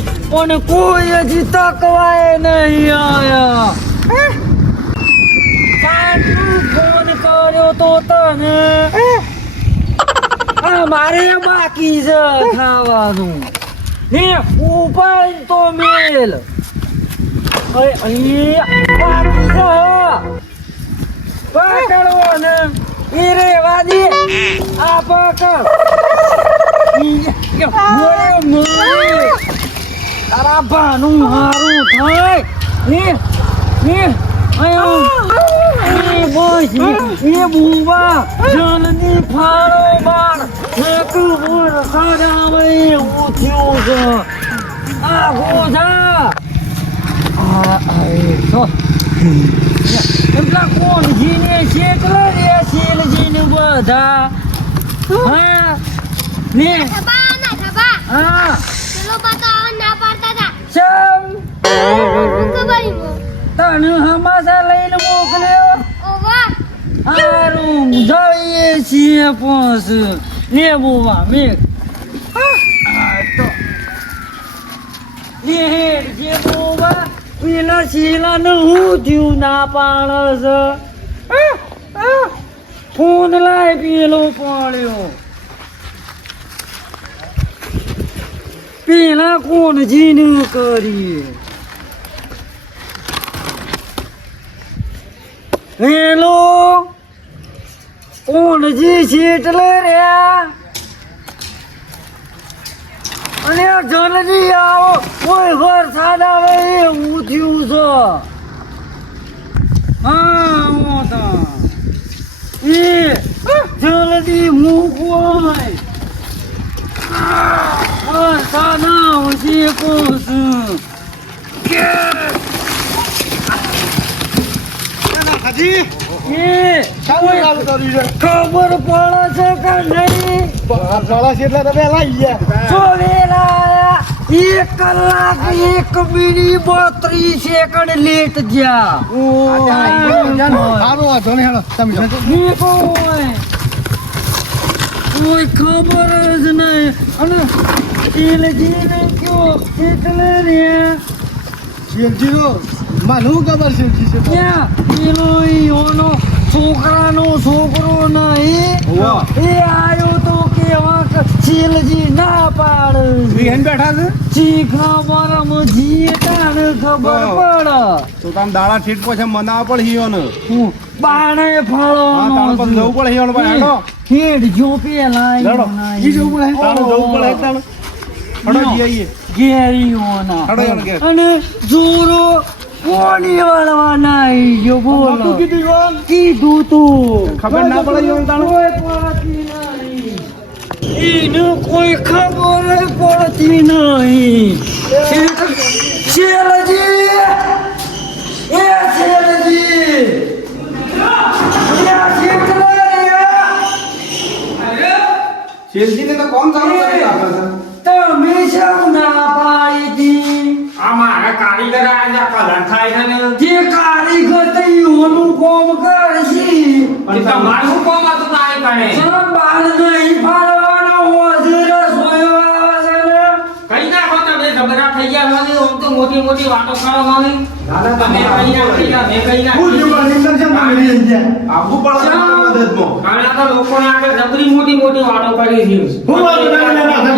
પણ કોઈ હજી તકવાય નહીં આયા. સાચું ફોન કર્યો તો તને મારે બાકી છે ખાવાનું ને ઉપર તો મેલ બાકી છે પકડવો ને એ રેવા દે આ પકડ તારા ભાનું હારું થાય બસ એ બુવા જલ્દી ફાળો બાર એક વરસાદ આવે એવું થયું છે આ ગોધા એટલા કોણ જીને શેકલે રે શીલજીને બધા હા ને હા તને હમાસા લઈને મોકલ્યો હારું જઈએ છીએ પોસ લેબુવા મેં જે બોવા પેલા શીલા ને હું થયું ના પાડે છે ફોન લાય પેલો પડ્યો પેલા કોણ જીનું કરીએ હેલો કોણ જી શીટલે રહ્યા અને જલ્દી આવો કોઈ વરસાદ આવે એવું થયું છે હા એ જલ્દી મૂકવો વરસાદ આવશે કોસ ખબર પડે છે કે નહીં એક કલાક 1 મિનિટ 32 સેકન્ડ લેટ જ્યાં કોઈ ખબર જ નહીં અને શીલજીને કયો એટલે રે શીલજીનો માનું ખબર છે ક્યાં પેલો ઈઓનો છોકરાનો છોકરો નહીં એ આવ્યો તો કેવા શીલજી ના પાડે બેઠા છે જી ખબર મજી તાને ખબર પડે તો તામ દાડા ઠીક પછી મનાવા પણ હિયો ને હું બાણે ફળો તાણ પણ જવું પડે હિયો ને હેડો હેડ જો પેલા ઈ જવું પડે તાણ જવું પડે તાણ હડો જઈએ ઘેરીઓના હડો અને જોરો કોની વાળવાના આવી ગયો બોલો કીધું તું ખબર ના પડે યો તાણ કોઈ પડતી નહીં એને કોઈ ખબર પડતી નહીં શેરજી એ શેરજી શેરજીને તો કોણ ચાલુ કરી આપે છે તમે શેમ ના પાડી દી આ મારા કારીગર આજે કલર થાય છે ને જે કારીગર તૈયોનું કોમ કરશી પણ તમારું કોમ હતું કાંઈ કરે સર બાળ નહીં પાડવાનો હોજર સોયો આવે છે કઈ નાખો તમે જબરા થઈ ગયા મને આમ તો મોટી મોટી વાતો કરો મને તમે કઈ ના થઈ ગયા મેં કઈ ના હું જીવન નિંદર છે મારી ગયા આબુ પડે મદદમાં ઘણા તો લોકોને આગળ જબરી મોટી મોટી વાતો કરી છે હું વાતો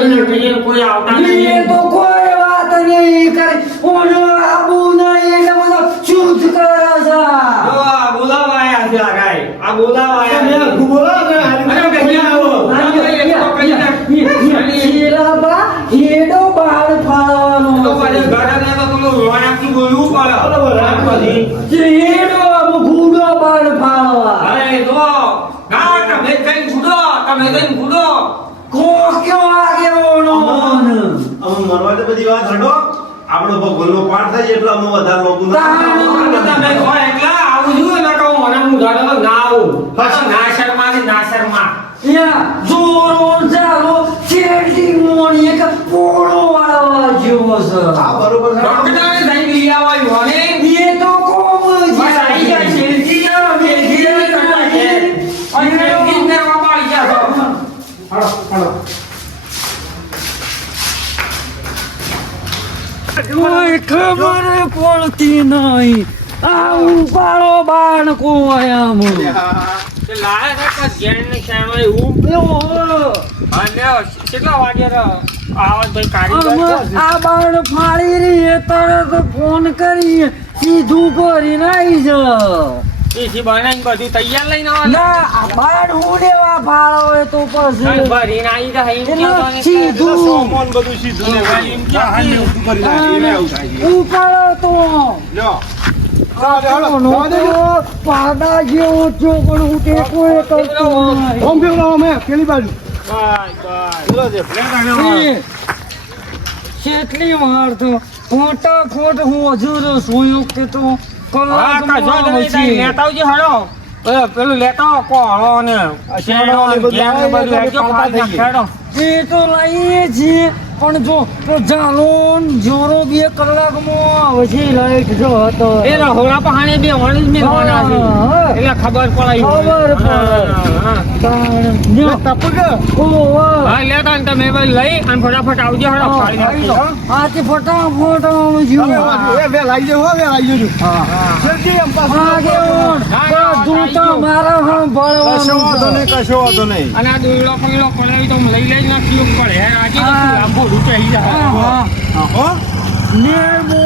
કરી કોઈ આવતા એ નહીં તો કોઈ વાત નહીં કરે ઓનો આબુ નહીં એટલે બધો શુદ્ધ કરે છે આ બોલાવાયા છે આ ગાય આ બોલાવાયા મેં બોલા ને અરે બેઠા આવો શીલાબા હેડો બાળ ફાળવાનો તો પાછે ગાડાને તો પેલું રોણાકનું બોલવું પડે બરાબર પછી જે હેડો ગુડો બાળ ફાળવા અરે તો ના તમે કઈ ગુડો તમે કઈ ગુડો કોક્યો આગેવાનો અમે મરવા તો બધી વાત હડો આપણો ભગવાનનો પાઠ થાય એટલે અમે વધારે લોકો તમે કહો એકલા આવું છું ને કહું મને હું ઘરે ના આવું ના શર્મા ને ના શર્મા યા જોરો ચાલો ચેડી મોણી એક પોળો વાળવા જેવો છે હા બરોબર છે ડોક્ટરને થઈ લઈ આવ્યો અને એ તો કોમ બસ આવી ગયા શેરજી ના મેઘી અને ગીત કરવા પાડી ગયા હડો હડો કોઈ ખબર પડતી નહીં આ ઉપાડો બાણ કોયામ તે લાયા છે કે ઘેર ને શાણો એવું અને કેટલા વાગ્યા આવત ભાઈ કાઢી આ બાણ ફાડી રહી એ તરત ફોન કરી સીધું કરીને આવી જા એસી બનાવીને બધું તૈયાર લઈને આવવાનું ના આ બાણ હું લેવા ફાળો હોય તો પછી ભરીને આવી જાય એમ એટલે કહેતો ને. સીધું સોમોન બધું સીધું લેવાય. એમ કે હા, ને ઊંધું કરી નાખે. એને આવું થાય છે. ઉપાડો તો લ્યો. પાડા જેવો છો પણ હું ટેકો એ કરતો નહીં. બસ, બસ. પેલો જે ફ્લેટ આણ્યો. કેટલી વાર તો ખોટા ખોટ હું હજુ સોયો કે તો હા, કશો જ નહીં થાય. લેતા આવજો હેડો. પેલું લેતા આવો કોળો ને શેરડો ને ઘેર ને બધું હેડજો પાડી નાખ, હેડો. એ તો લઈએ છીએ પણ જો તો જાલોન જોરો 2 કલાકમાં આવશે લાઈટ જો હતો એ રહોડા પહાણે બે વળી જ મેળવાના છે. હા. એટલે ખબર પડે. ખબર પડે. હા, હા. હા, લેતા ને તમે ભાઈ લઈ અને ફટાફટ આવજો હેડો પાડી નાખજો. આથી ફટાફટ આવજો બધું તમારા સાંભળવાનું છે. કશો વાંધો નહીં. અને આ દોયડો પગલો પડાવી તો લઈ લઈ નાખ્યું પડે. આજે તો હા. લાંબો રૂટ આવી જાય. હા, હા. હો? ને બહુ